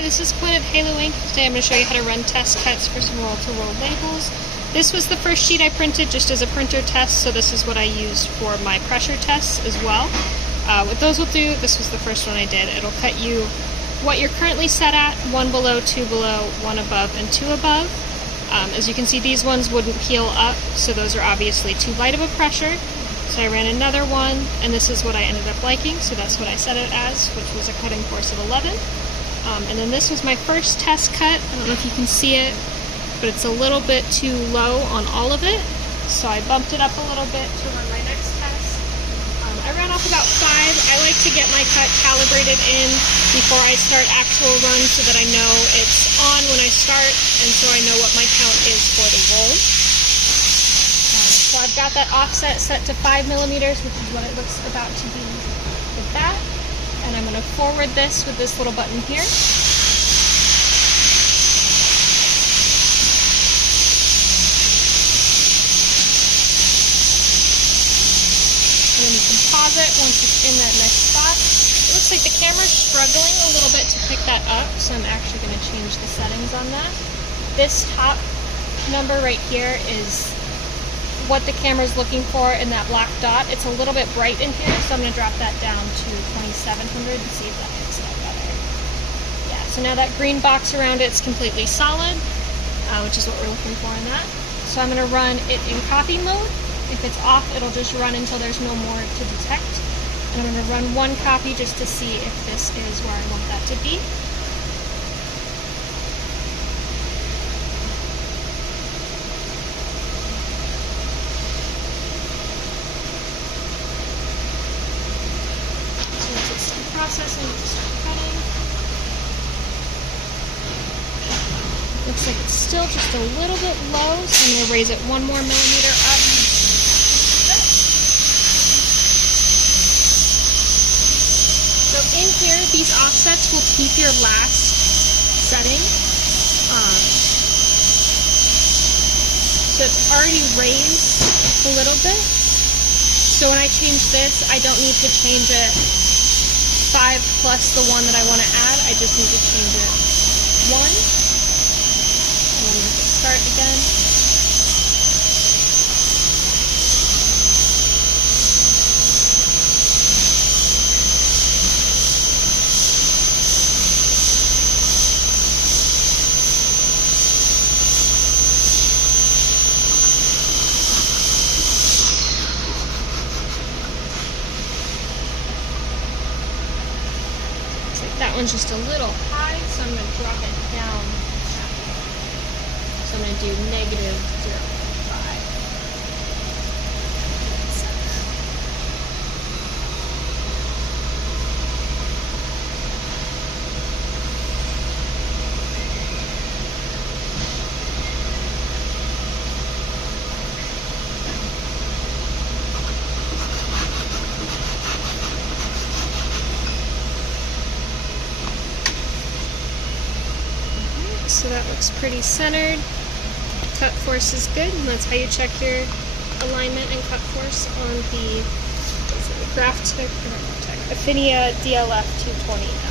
Hi, this is Quinn of Halo Ink. Today I'm going to show you how to run test cuts for some roll-to-roll labels. This was the first sheet I printed just as a printer test, so this is what I used for my pressure tests as well. What those will do, this was the first one I did, it'll cut you what you're currently set at, 1 below, 2 below, 1 above, and 2 above. As you can see, these ones wouldn't peel up, so those are obviously too light of a pressure. So I ran another one, and this is what I ended up liking, so that's what I set it as, which was a cutting force of 11. And then this was my first test cut. I don't know if you can see it, but it's a little bit too low on all of it, so I bumped it up a little bit to run my next test. I ran off about 5. I like to get my cut calibrated in before I start actual runs so that I know it's on when I start, and so I know what my count is for the roll. So I've got that offset set to 5 millimeters, which is what it looks about to be with that. And I'm going to forward this with this little button here. And then you can pause it once it's in that next spot. It looks like the camera's struggling a little bit to pick that up, so I'm actually going to change the settings on that. This top number right here is what the camera's looking for in that black dot. It's a little bit bright in here, so I'm going to drop that down to 2700 and see if that picks it up better. Yeah, so now that green box around it's completely solid, which is what we're looking for in that. So I'm going to run it in copy mode. If it's off, it'll just run until there's no more to detect. And I'm going to run one copy just to see if this is where I want that to be. Processing, start cutting. Looks like it's still just a little bit low, so I'm going to raise it 1 more millimeter up. So in here, these offsets will keep your last setting. So it's already raised a little bit. So when I change this, I don't need to change it 5 plus the one that I want to add. I just need to change it 1. And then we can start again. That one's just a little high, so I'm going to drop it down. So I'm going to do -0.5. So that looks pretty centered. Cut force is good, and that's how you check your alignment and cut force on the Afinia DLF-220L.